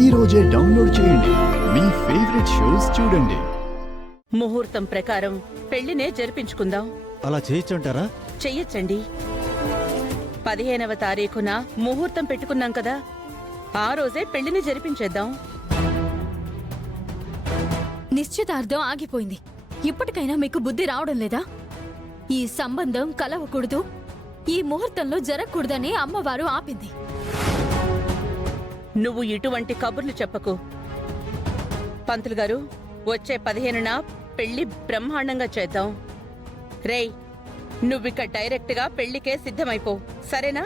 ఈ రోజే డౌన్లోడ్ చేయండి. మీ ఫేవరెట్ షోస్ చూడండి. ముహూర్తం ప్రకారం పెళ్లినే జరిపించుకుందాం. అలా చేయొచ్చంటారా? చెయ్యొచ్చండి. 15వ తారీఖున ముహూర్తం పెట్టుకున్నాం కదా, ఆ రోజే పెళ్లిని జరిపించేద్దాం. నిశ్చితార్థం ఆగిపోయింది. ఇప్పటికైనా మీకు బుద్ధి రావడం లేదా? ఈ సంబంధం కలవకూడదు, ఈ ముహూర్తంలో జరగకూడదని అమ్మవారు ఆపింది. నువ్వు ఇటువంటి కబుర్లు చెప్పకు. పంతులు గారు, వచ్చే 15న పెళ్లి బ్రహ్మాండంగా చేద్దాం. రేయ్, నువ్విక డైరెక్ట్గా పెళ్లికే సిద్ధమైపో, సరేనా?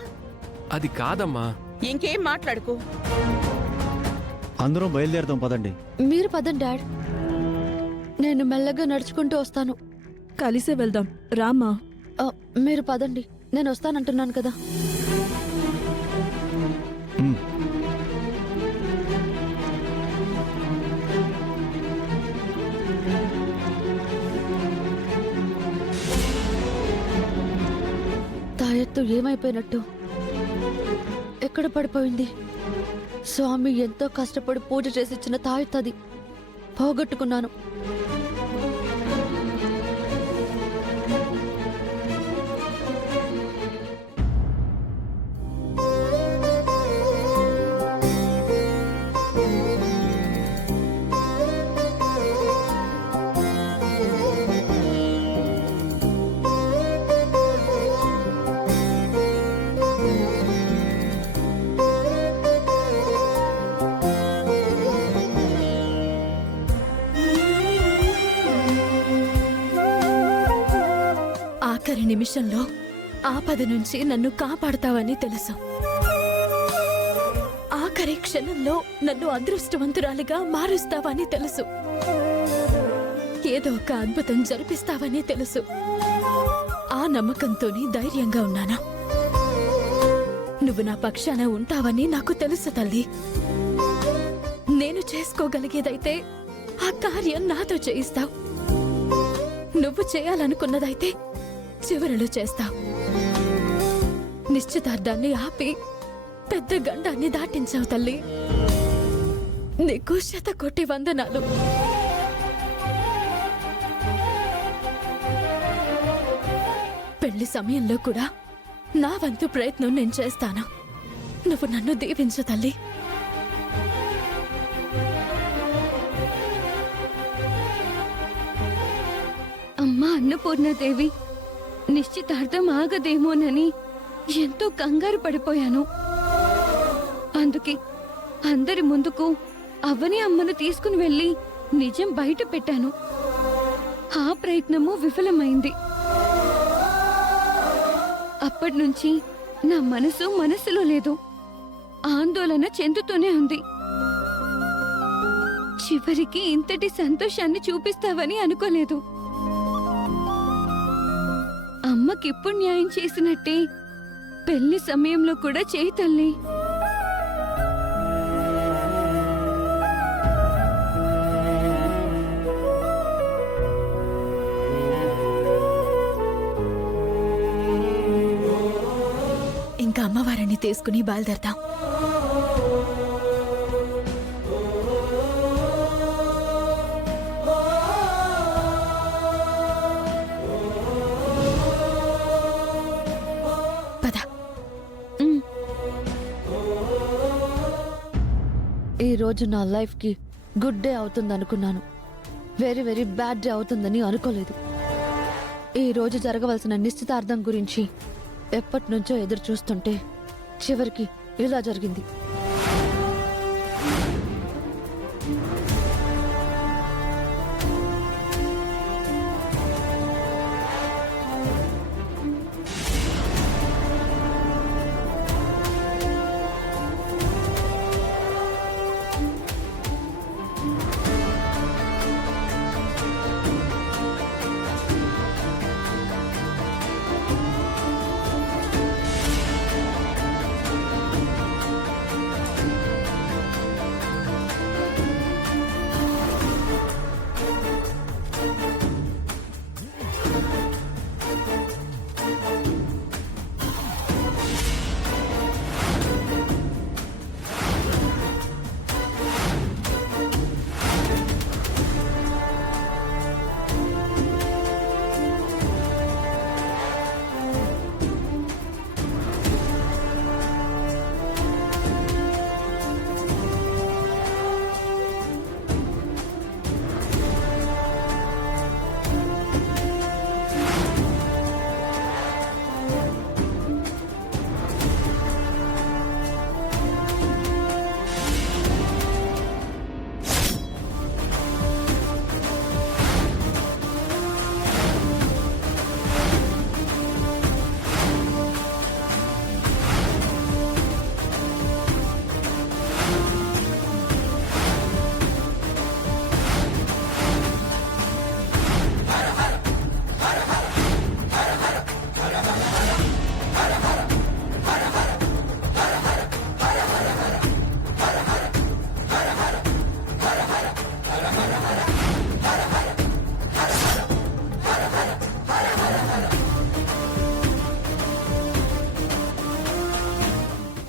అది కాదమ్మా. ఇంకేం మాట్లాడుకు. అందరం బయలుదేరదాం పదండి. మీరు పదండి డాడ్, నేను మెల్లగా నడుచుకుంటూ వస్తాను. కలిసే వెళ్దాం రామ్మా. మీరు పదండి, నేను వస్తానంటున్నాను కదా. తాయెత్తు ఏమైపోయినట్టు? ఎక్కడ పడిపోయింది? స్వామి ఎంతో కష్టపడి పూజ చేసిచ్చిన తాయెత్తు అది పోగొట్టుకున్నాను. ఆఖరి నిమిషంలో ఆపద నుంచి నన్ను కాపాడతావని తెలుసు. ఆఖరి క్షణంలో నన్ను అదృష్టవంతురాలిగా మారుస్తావని తెలుసు. ఏదో ఒక అద్భుతం జరిపిస్తావని తెలుసు. ఆ నమ్మకంతోనే ధైర్యంగా ఉన్నాను. నువ్వు నా పక్షాన ఉంటావని నాకు తెలుసు తల్లి. నేను చేసుకోగలిగేదైతే ఆ కార్యం నాతో చేయిస్తావు. నువ్వు చేయాలనుకున్నదైతే చివరిలో చేస్తావు. నిశ్చితార్థాన్ని ఆపి పెద్ద గండాన్ని దాటించావు తల్లి. నీకు 100,000,000 వందనాలు. పెళ్లి సమయంలో కూడా నా వంతు ప్రయత్నం నేను చేస్తాను. నువ్వు నన్ను దీవించు తల్లి. అమ్మా అన్నపూర్ణాదేవి, నిశ్చితార్థం ఆగదేమోనని ఎంతో కంగారు పడిపోయాను. అందుకే అందరి ముందుకు అవ్వని అమ్మను తీసుకుని వెళ్ళి నిజం బయట పెట్టాను. ఆ ప్రయత్నము విఫలమైంది. అప్పటినుంచి నా మనసులో లేదు, ఆందోళన చెందుతూనే ఉంది. చివరికి ఇంతటి సంతోషాన్ని చూపిస్తావని అనుకోలేదు. అమ్మకిప్పుడు న్యాయం చేసినట్టే పెళ్లి సమయంలో కూడా చేయి తల్లి. ఇంకా అమ్మవారిని తీసుకుని బయలుదేరతాం. ఈ రోజు నా లైఫ్కి గుడ్ డే అవుతుందనుకున్నాను, వెరీ వెరీ బ్యాడ్ డే అవుతుందని అనుకోలేదు. ఈ రోజు జరగవలసిన నిశ్చితార్థం గురించి ఎప్పటి నుంచో ఎదురు చూస్తుంటే చివరికి ఇలా జరిగింది.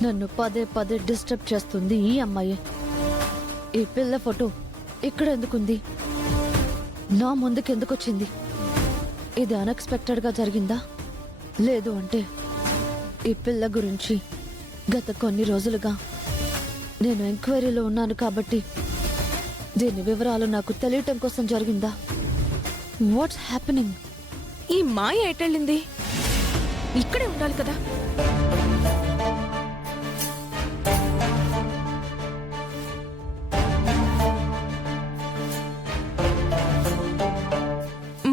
నన్ను పదే పదే డిస్టర్బ్ చేస్తుంది ఈ అమ్మాయి. ఈ పిల్ల ఫోటో ఇక్కడ ఎందుకుంది? నా ముందుకెందుకొచ్చింది? ఇది అన్ఎక్స్పెక్టెడ్ గా జరిగిందా? లేదు అంటే ఈ పిల్ల గురించి గత కొన్ని రోజులుగా నేను ఎంక్వైరీలో ఉన్నాను కాబట్టి దీని వివరాలు నాకు తెలియటం కోసం జరిగిందా? What's happening? ఈ మాయ ఎటెళ్ళింది? ఇక్కడే ఉండాలి కదా.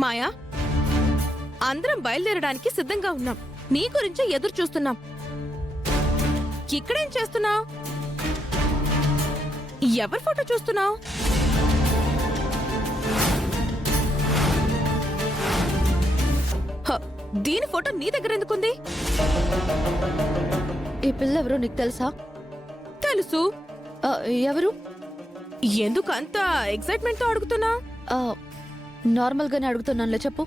మాయా, అందరం బయలుదేరడానికి సిద్ధంగా ఉన్నాం. నీ గురించే ఎదురు చూస్తున్నాం. ఇక్కడేం చేస్తున్నావు? ఎవరి ఫోటో చూస్తున్నావు? దీని ఫోటో నీ దగ్గర ఎందుకుంది? ఈ పిల్ల ఎవరో నీకు తెలుసా? తెలుసు. ఎవరు? ఎందుకు అంత ఎక్సైట్మెంట్ తో అడుగుతున్నా? నార్మల్ గానే అడుగుతున్నానులే, చెప్పు.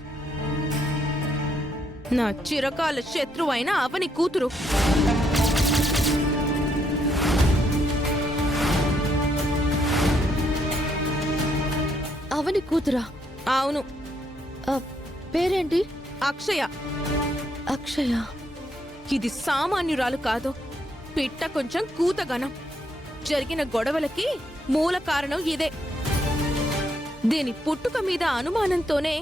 నా చిరకాల శత్రువైన అవని కూతురు. అవని కూతురా? అవును, పేరేంటి? అక్షయ. అక్షయ. ఇది సామాన్యురాలు కాదు, పిట్ట కొంచెం కూతగనం. జరిగిన గొడవలకి మూల కారణం ఇదే. దీని పుట్టుక మీద అనుమానంతోనే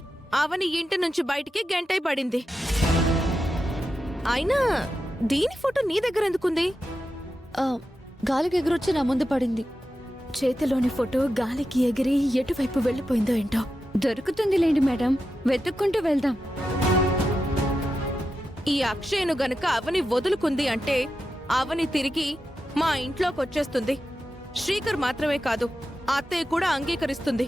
అవని ఇంటి నుంచి బయటికి గెంటై పడింది. అయినా దీని ఫోటో నీ దగ్గర ఎందుకుంది? గాలికి ఎగురొచ్చి నా ముందు పడింది. చేతిలోని ఫోటో గాలికి ఎగిరి ఎటువైపు వెళ్ళిపోయిందో ఏంటో. దొరుకుతుందిలేండి మేడం, వెతుక్కుంటూ వెళ్దాం. ఈ అక్షయను గనుక అవని వదులుకుంది అంటే అవని తిరిగి మా ఇంట్లోకి వచ్చేస్తుంది. శ్రీకర్ మాత్రమే కాదు, అత్తయ్య కూడా అంగీకరిస్తుంది.